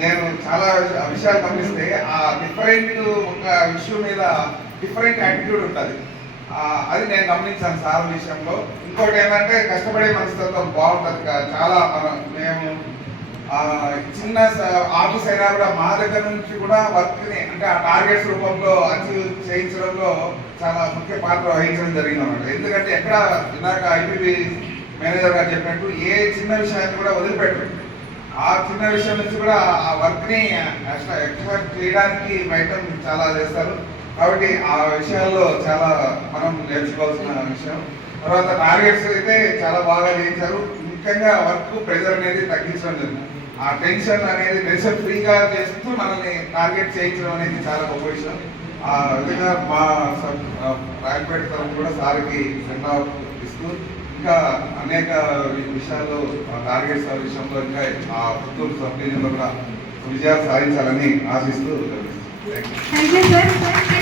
నేను చాలా విషయాలు గమనిస్తే ఆ డిఫరెంట్ ఒక ఇష్యూ మీద డిఫరెంట్ యాటిట్యూడ్ ఉంటుంది. అది నేను గమనించాను సార్ విషయంలో. ఇంకోటి ఏంటంటే కష్టపడే మనస్తత్వం బాగుంటుంది. చాలా మేము చిన్న ఆఫీస్ అయినా కూడా మా దగ్గర నుంచి కూడా వర్క్ని అంటే ఆ టార్గెట్స్ రూపంలో అచీవ్ చేయించడంలో చాలా ముఖ్య పాత్ర వహించడం జరిగింది అన్నమాట. ఎందుకంటే ఎక్కడ ఇందాక ఐపీబీ మేనేజర్ గారు చెప్పినట్టు ఏ చిన్న విషయాన్ని కూడా వదిలిపెట్టరు. ఆ చిన్న విషయం నుంచి కూడా ఆ వర్క్ని ఎక్స్ట్రాక్ట్ చేయడానికి ప్రయత్నం చాలా చేస్తారు. కాబట్టి ఆ విషయాల్లో చాలా మనం నేర్చుకోవాల్సిన విషయం. తర్వాత టార్గెట్స్ అయితే చాలా బాగా చేయించారు. ముఖ్యంగా వర్క్ ప్రెజర్ అనేది తగ్గించడం జరిగింది. ఆ టెన్షన్ ఫ్రీగా చేస్తూ మనల్ని టార్గెట్ చేయించడం అనేది చాలా గొప్ప విషయం. ఆ విధంగా మా రాయపేట తరఫు కూడా సార్కి సెండ్ ఆఫ్ ఇస్తూ ఇంకా అనేక విషయాల్లో టార్గెట్స్ విషయంలో ఇంకా ఆ పుత్తూరు సబ్ డివిజన్లో కూడా విజయాలు సాధించాలని ఆశిస్తూ థ్యాంక్ యూ సార్.